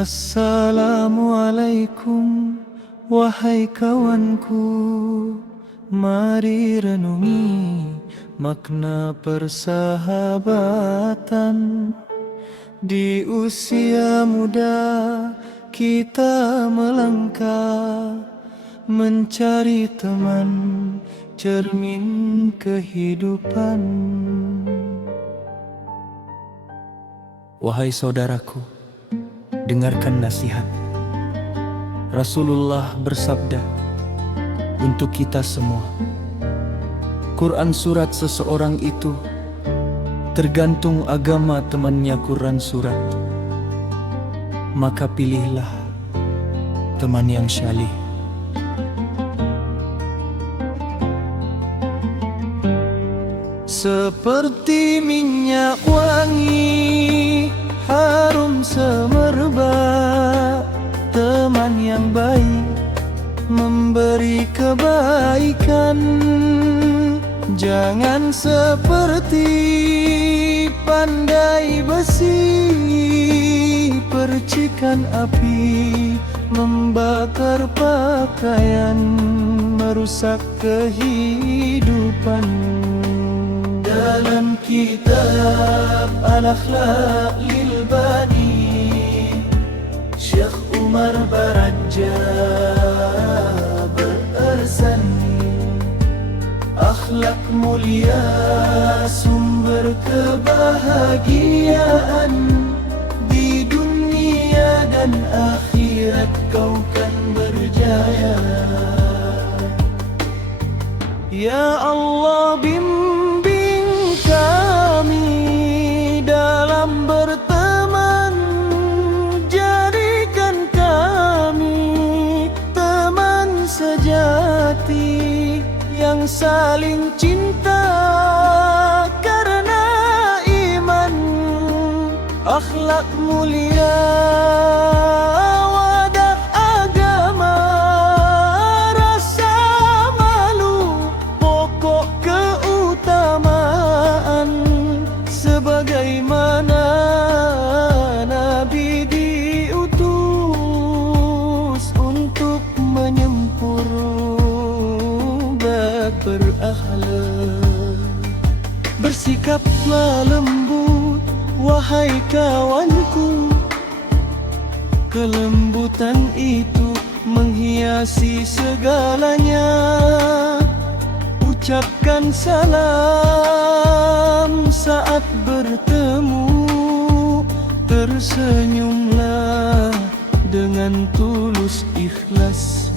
Assalamualaikum, wahai kawanku. Mari renungi makna persahabatan. Di usia muda kita melangkah, mencari teman, cermin kehidupan. Wahai saudaraku, dengarkan nasihat. Rasulullah bersabda untuk kita semua, Quran surat seseorang itu tergantung agama temannya Quran surat. Maka pilihlah teman yang syalih. Seperti minyak wangi, harum semerbak, teman yang baik memberi kebaikan. Jangan seperti pandai besi, percikan api membakar pakaian, merusak kehidupan. Dalam kitab Al-Akhlaq lil Bani, Syekh Umar Baraja bersani, akhlak mulia sumber kebahagiaan, di dunia dan akhirat kau kan berjaya. Ya Allah, bimbing kami dalam berteman, jadikan kami teman sejati yang saling cinta karena iman, akhlak mulia, wadah agama, rasa malu, pokok keutamaan. Sebagaimana Nabi diutus untuk menyempurnakan berakhlak, bersikaplah lembut, wahai kawanku. Kelembutan itu menghiasi segalanya. Ucapkan salam saat bertemu, tersenyumlah dengan tulus ikhlas.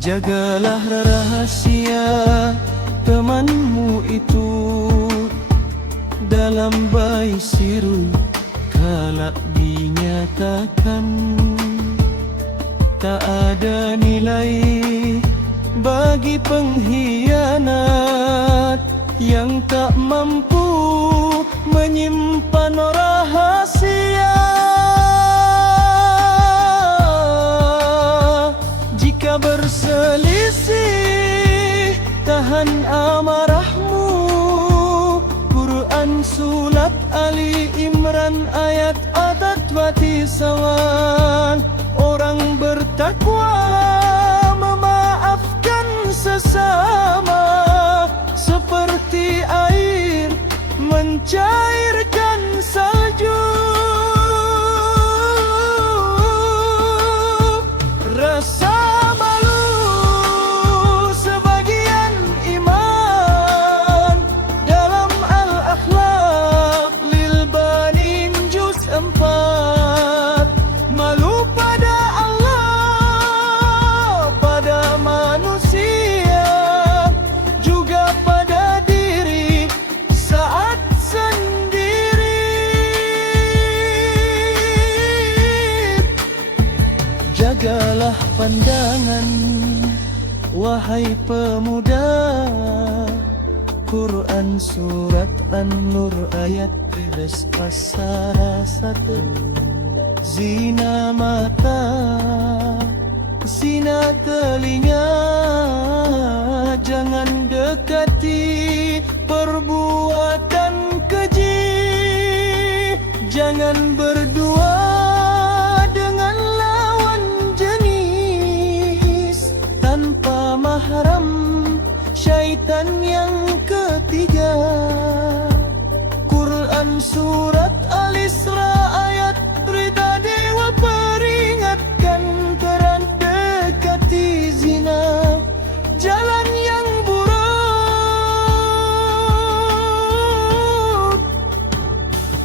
Jagalah rahasia temanmu itu dalam baisirul kalak dinyatakan. Tak ada nilai bagi pengkhianat yang tak mampu menyimpan rahasia. Jika berselisih, tahan amarahmu. Quran surat Ali Imran ayat adat-wati sawan. Orang bertakwa memaafkan sesama, seperti air mencairkan salju. Rasa malu sebagian iman, dalam Al-Akhlaq lil Bani juz 4. Malu pada Allah, pada manusia, juga pada diri saat sendiri. Jagalah pandangan, wahai pemuda. Quran surat An-Nur ayat 1. Zina mata, zina telinga, jangan dekati perbuatan keji. Jangan berdua dengan lawan jenis tanpa mahram, syaitan yang ketiga. Quran Surat Al-Isra ayat berita dewa peringatkan terang dekati zina, jalan yang buruk.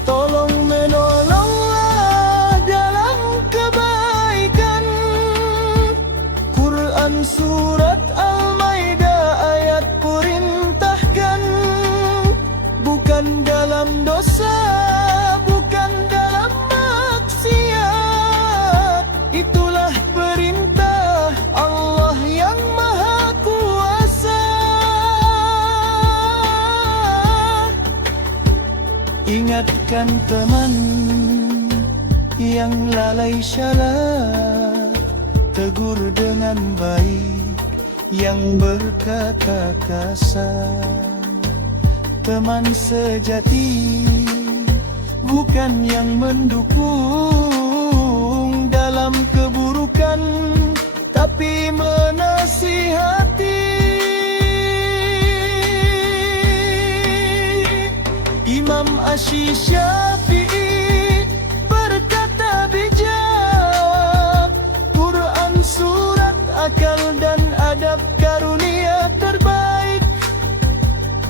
Tolong menolonglah dalam kebaikan. Quran Surat Al-Maidah ayat perintahkan, bukan dalam dosa, bukan dalam maksiat. Itulah perintah Allah yang Maha Kuasa. Ingatkan teman yang lalai syalat, tegur dengan baik yang berkata kasar. Teman sejati bukan yang mendukung dalam keburukan, tapi menasihati. Imam Asy-Syafi'i berkata bijak, Quran surat akal dan adab karunia terbaik.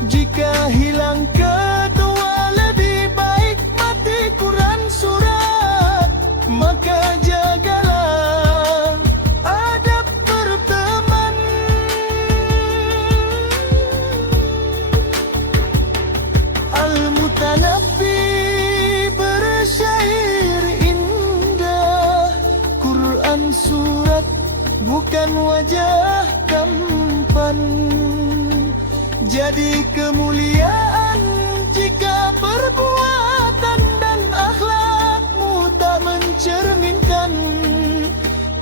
Jika hilang kedua, lebih baik mati Quran surat. Maka jagalah adab berteman. Al-Mutanabbi bersyair indah, Quran surat bukan wajah tampan. Jadi kemuliaan jika perbuatan dan akhlakmu tak mencerminkan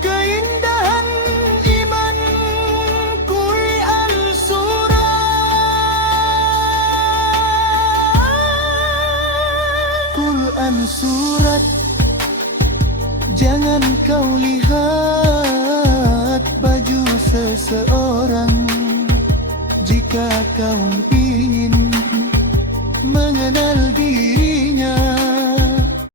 keindahan iman. Quran surat, jangan kau lihat baju seseorang. Jika kau ingin mengenal diri